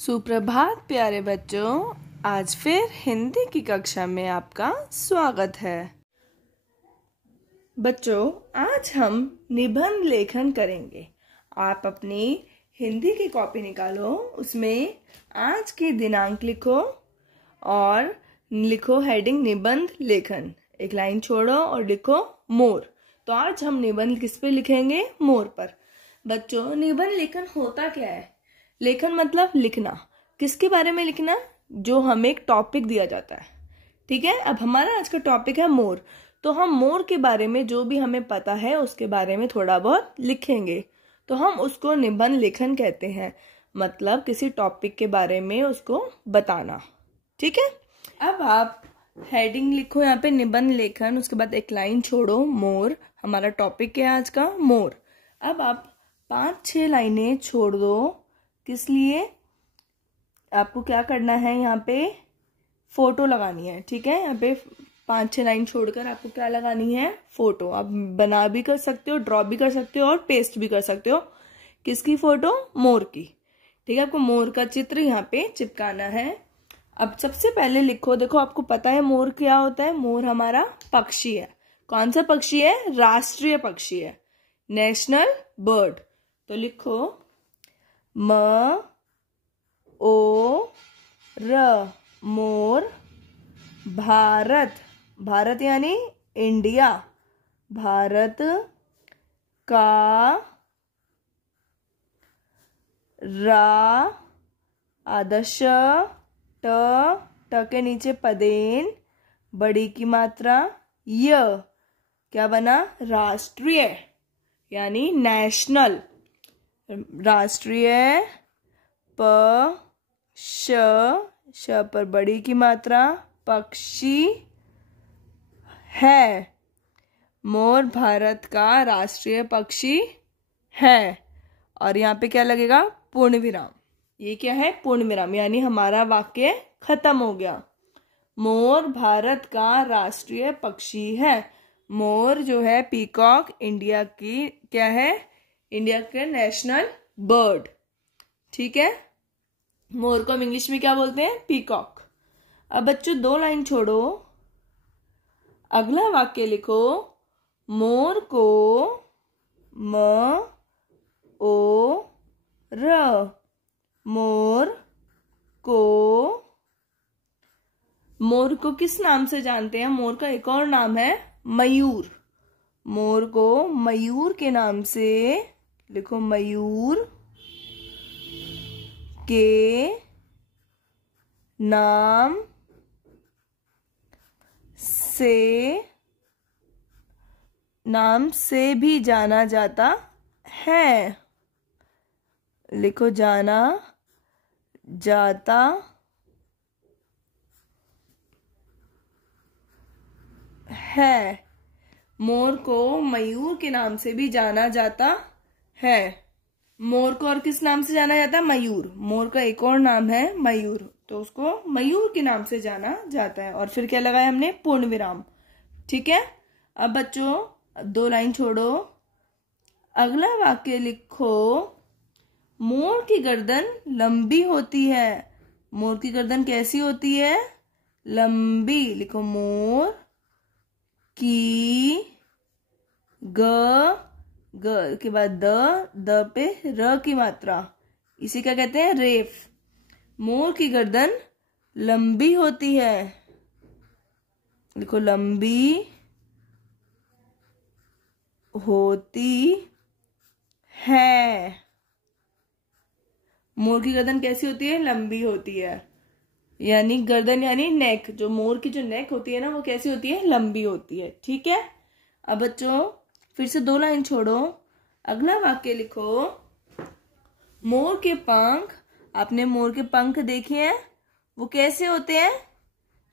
सुप्रभात प्यारे बच्चों। आज फिर हिंदी की कक्षा में आपका स्वागत है। बच्चों, आज हम निबंध लेखन करेंगे। आप अपनी हिंदी की कॉपी निकालो, उसमें आज की दिनांक लिखो और लिखो हेडिंग निबंध लेखन। एक लाइन छोड़ो और लिखो मोर। तो आज हम निबंध किस पे लिखेंगे? मोर पर। बच्चों, निबंध लेखन होता क्या है? लेखन मतलब लिखना। किसके बारे में लिखना? जो हमें एक टॉपिक दिया जाता है। ठीक है, अब हमारा आज का टॉपिक है मोर। तो हम मोर के बारे में जो भी हमें पता है उसके बारे में थोड़ा बहुत लिखेंगे। तो हम उसको निबंध लेखन कहते हैं, मतलब किसी टॉपिक के बारे में उसको बताना। ठीक है, अब आप हेडिंग लिखो यहाँ पे निबंध लेखन, उसके बाद एक लाइन छोड़ो मोर। हमारा टॉपिक क्या है आज का? मोर। अब आप 5-6 लाइनें छोड़ दो। किस लिए? आपको क्या करना है? यहाँ पे फोटो लगानी है। ठीक है, यहाँ पे 5-6 लाइन छोड़कर आपको क्या लगानी है? फोटो। आप बना भी कर सकते हो, ड्रॉ भी कर सकते हो और पेस्ट भी कर सकते हो। किसकी फोटो? मोर की। ठीक है, आपको मोर का चित्र यहाँ पे चिपकाना है। अब सबसे पहले लिखो, देखो आपको पता है मोर क्या होता है? मोर हमारा पक्षी है। कौन सा पक्षी है? राष्ट्रीय पक्षी है, नेशनल बर्ड। तो लिखो म ओ र, मोर। भारत, भारत यानी इंडिया। भारत का रा, आदर्श ट के नीचे पदेन, बड़ी की मात्रा य, क्या बना? राष्ट्रीय यानी नेशनल। राष्ट्रीय प श पर बड़ी की मात्रा, पक्षी है। मोर भारत का राष्ट्रीय पक्षी है। और यहाँ पे क्या लगेगा? पूर्ण विराम। ये क्या है? पूर्ण विराम, यानी हमारा वाक्य खत्म हो गया। मोर भारत का राष्ट्रीय पक्षी है। मोर जो है पीकॉक, इंडिया की क्या है? इंडिया के नेशनल बर्ड। ठीक है, मोर को हम इंग्लिश में क्या बोलते हैं? पीकॉक। अब बच्चों 2 लाइन छोड़ो, अगला वाक्य लिखो। मोर को म ओ र, मोर को। मोर को किस नाम से जानते हैं? मोर का एक और नाम है मयूर। मोर को मयूर के नाम से लिखो, मयूर के नाम से भी जाना जाता है। लिखो, जाना जाता है। मोर को मयूर के नाम से भी जाना जाता है। मोर को और किस नाम से जाना जाता है? मयूर। मोर का एक और नाम है मयूर, तो उसको मयूर के नाम से जाना जाता है। और फिर क्या लगाया हमने? पूर्ण विराम। ठीक है, अब बच्चों 2 लाइन छोड़ो, अगला वाक्य लिखो। मोर की गर्दन लंबी होती है। मोर की गर्दन कैसी होती है? लंबी। लिखो, मोर की ग के बाद द पे र की मात्रा, इसे क्या कहते हैं? रेफ। मोर की गर्दन लंबी होती है। लिखो, लंबी होती है। मोर की गर्दन कैसी होती है? लंबी होती है। यानी गर्दन यानी नेक, जो मोर की जो नेक होती है ना, वो कैसी होती है? लंबी होती है। ठीक है, अब बच्चों फिर से 2 लाइन छोड़ो, अगला वाक्य लिखो। मोर के पंख, आपने मोर के पंख देखे हैं? वो कैसे होते हैं?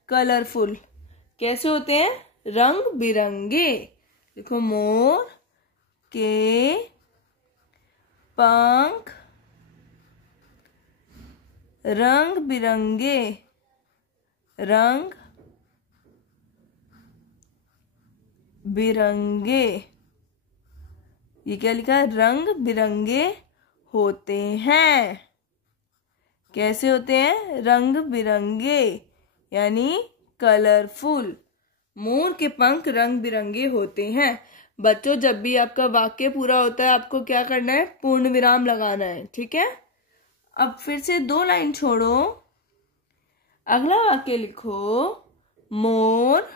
कलरफुल। कैसे होते हैं? रंग बिरंगे। लिखो, मोर के पंख रंग बिरंगे। रंग बिरंगे, ये क्या लिखा है? रंग बिरंगे होते हैं। कैसे होते हैं? रंग बिरंगे, यानी कलरफुल। मोर के पंख रंग बिरंगे होते हैं। बच्चों, जब भी आपका वाक्य पूरा होता है आपको क्या करना है? पूर्ण विराम लगाना है, ठीक है? अब फिर से 2 लाइन छोड़ो, अगला वाक्य लिखो। मोर,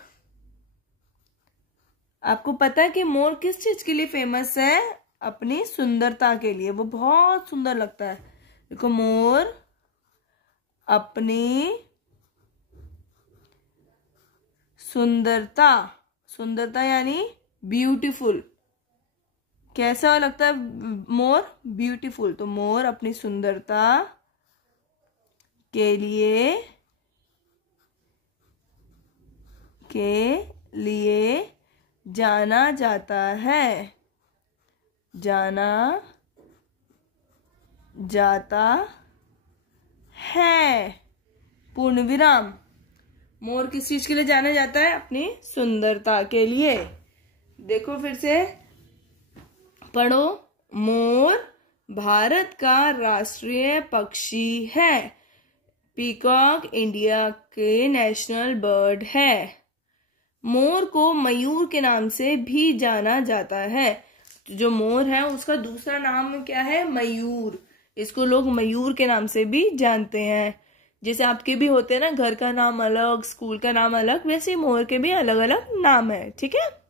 आपको पता है कि मोर किस चीज के लिए फेमस है? अपनी सुंदरता के लिए, वो बहुत सुंदर लगता है। देखो, मोर अपनी सुंदरता, सुंदरता यानी ब्यूटीफुल। कैसा लगता है मोर? ब्यूटीफुल। तो मोर अपनी सुंदरता के लिए जाना जाता है, जाना जाता है। पूर्ण विराम। मोर किस चीज के लिए जाना जाता है? अपनी सुंदरता के लिए। देखो फिर से पढ़ो। मोर भारत का राष्ट्रीय पक्षी है। पीकॉक इंडिया के नेशनल बर्ड है। मोर को मयूर के नाम से भी जाना जाता है। जो मोर है उसका दूसरा नाम क्या है? मयूर। इसको लोग मयूर के नाम से भी जानते हैं। जैसे आपके भी होते हैं ना, घर का नाम अलग, स्कूल का नाम अलग, वैसे मोर के भी अलग अलग नाम है, ठीक है?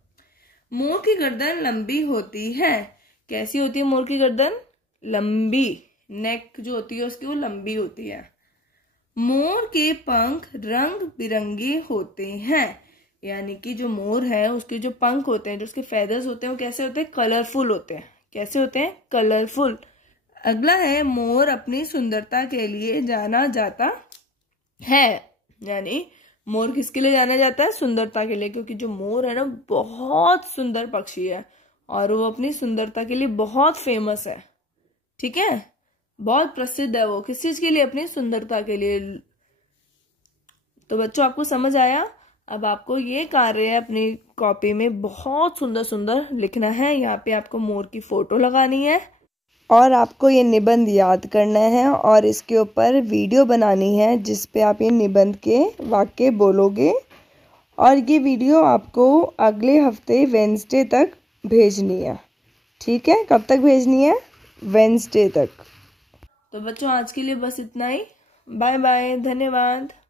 मोर की गर्दन लंबी होती है। कैसी होती है मोर की गर्दन? लंबी। नेक जो होती है उसकी वो लंबी होती है। मोर के पंख रंग बिरंगे होते हैं, यानी कि जो मोर है उसके जो पंख होते हैं, जो उसके फेदर्स होते हैं, वो कैसे होते हैं? कलरफुल होते हैं। कैसे होते हैं? कलरफुल। अगला है मोर अपनी सुंदरता के लिए जाना जाता है, यानी मोर किसके लिए जाना जाता है? सुंदरता के लिए, क्योंकि जो मोर है ना बहुत सुंदर पक्षी है और वो अपनी सुंदरता के लिए बहुत फेमस है, ठीक है? बहुत प्रसिद्ध है वो। किस चीज के लिए? अपनी सुंदरता के लिए। तो बच्चों, आपको समझ आया? अब आपको ये कार्य अपनी कॉपी में बहुत सुंदर सुंदर लिखना है। यहाँ पे आपको मोर की फोटो लगानी है और आपको ये निबंध याद करना है और इसके ऊपर वीडियो बनानी है जिस पे आप ये निबंध के वाक्य बोलोगे। और ये वीडियो आपको अगले हफ्ते वेडनेसडे तक भेजनी है, ठीक है? कब तक भेजनी है? वेडनेसडे तक। तो बच्चों, आज के लिए बस इतना ही। बाय बाय, धन्यवाद।